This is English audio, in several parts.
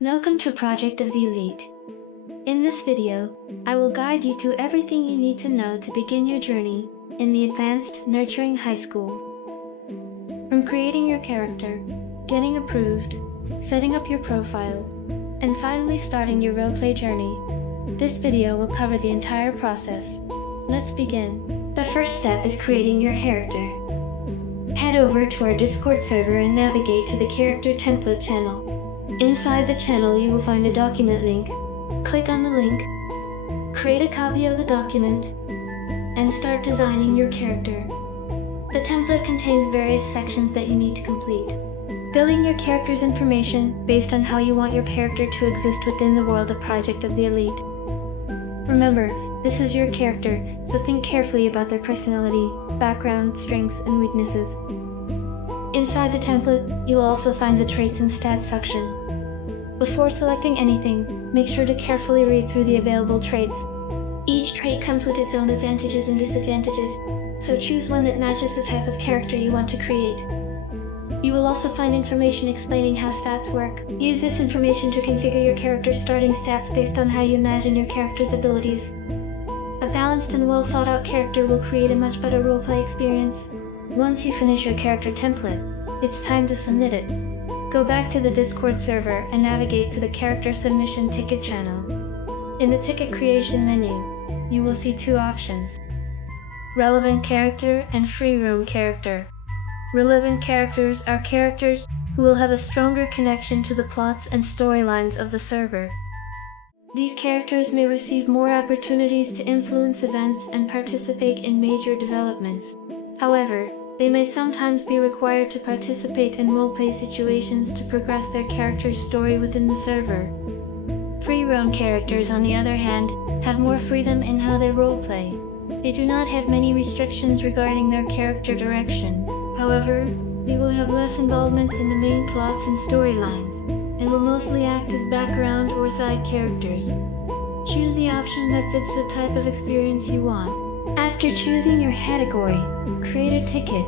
Welcome to Project of the Elite. In this video, I will guide you through everything you need to know to begin your journey in the Advanced Nurturing High School. From creating your character, getting approved, setting up your profile, and finally starting your roleplay journey, this video will cover the entire process. Let's begin. The first step is creating your character. Head over to our Discord server and navigate to the Character Template channel. Inside the channel, you will find a document link. Click on the link, create a copy of the document, and start designing your character. The template contains various sections that you need to complete. Fill in your character's information based on how you want your character to exist within the world of Project of the Elite. Remember, this is your character, so think carefully about their personality, background, strengths, and weaknesses. Inside the template, you will also find the Traits and Stats section. Before selecting anything, make sure to carefully read through the available traits. Each trait comes with its own advantages and disadvantages, so choose one that matches the type of character you want to create. You will also find information explaining how stats work. Use this information to configure your character's starting stats based on how you imagine your character's abilities. A balanced and well-thought-out character will create a much better roleplay experience. Once you finish your character template, it's time to submit it. Go back to the Discord server and navigate to the Character Submission Ticket channel. In the Ticket Creation menu, you will see two options: Relevant Character and Freeroam Character. Relevant characters are characters who will have a stronger connection to the plots and storylines of the server. These characters may receive more opportunities to influence events and participate in major developments. However, they may sometimes be required to participate in roleplay situations to progress their character's story within the server. Free-roam characters, on the other hand, have more freedom in how they roleplay. They do not have many restrictions regarding their character direction. However, they will have less involvement in the main plots and storylines, and will mostly act as background or side characters. Choose the option that fits the type of experience you want. After choosing your category, create a ticket.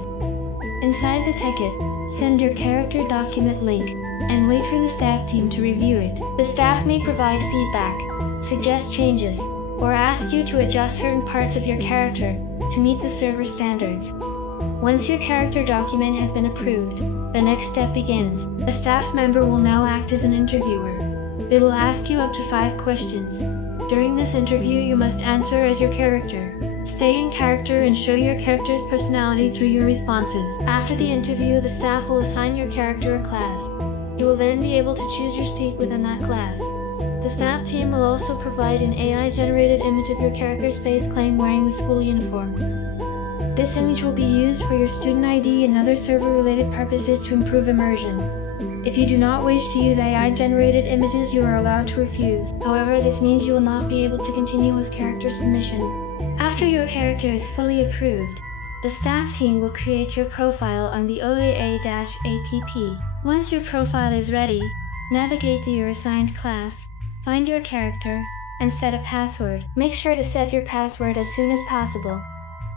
Inside the ticket, send your character document link, and wait for the staff team to review it. The staff may provide feedback, suggest changes, or ask you to adjust certain parts of your character to meet the server standards. Once your character document has been approved, the next step begins. A staff member will now act as an interviewer. They will ask you up to 5 questions. During this interview, you must answer as your character. Stay in character and show your character's personality through your responses. After the interview, the staff will assign your character a class. You will then be able to choose your seat within that class. The staff team will also provide an AI-generated image of your character's face claim wearing the school uniform. This image will be used for your student ID and other server-related purposes to improve immersion. If you do not wish to use AI-generated images, you are allowed to refuse. However, this means you will not be able to continue with character submission. After your character is fully approved, the staff team will create your profile on the OAA-APP. Once your profile is ready, navigate to your assigned class, find your character, and set a password. Make sure to set your password as soon as possible.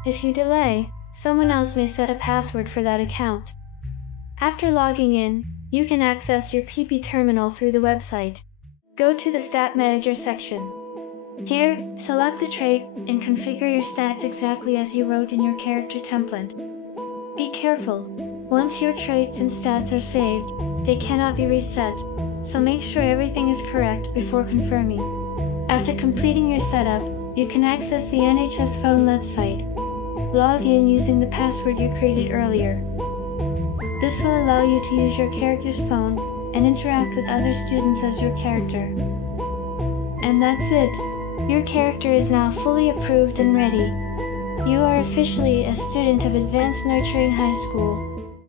If you delay, someone else may set a password for that account. After logging in, you can access your PP terminal through the website. Go to the Stat Manager section. Here, select the trait and configure your stats exactly as you wrote in your character template. Be careful. Once your traits and stats are saved, they cannot be reset, so make sure everything is correct before confirming. After completing your setup, you can access the ANHS Phone website. Log in using the password you created earlier. This will allow you to use your character's phone and interact with other students as your character. And that's it. Your character is now fully approved and ready. You are officially a student of Advanced Nurturing High School.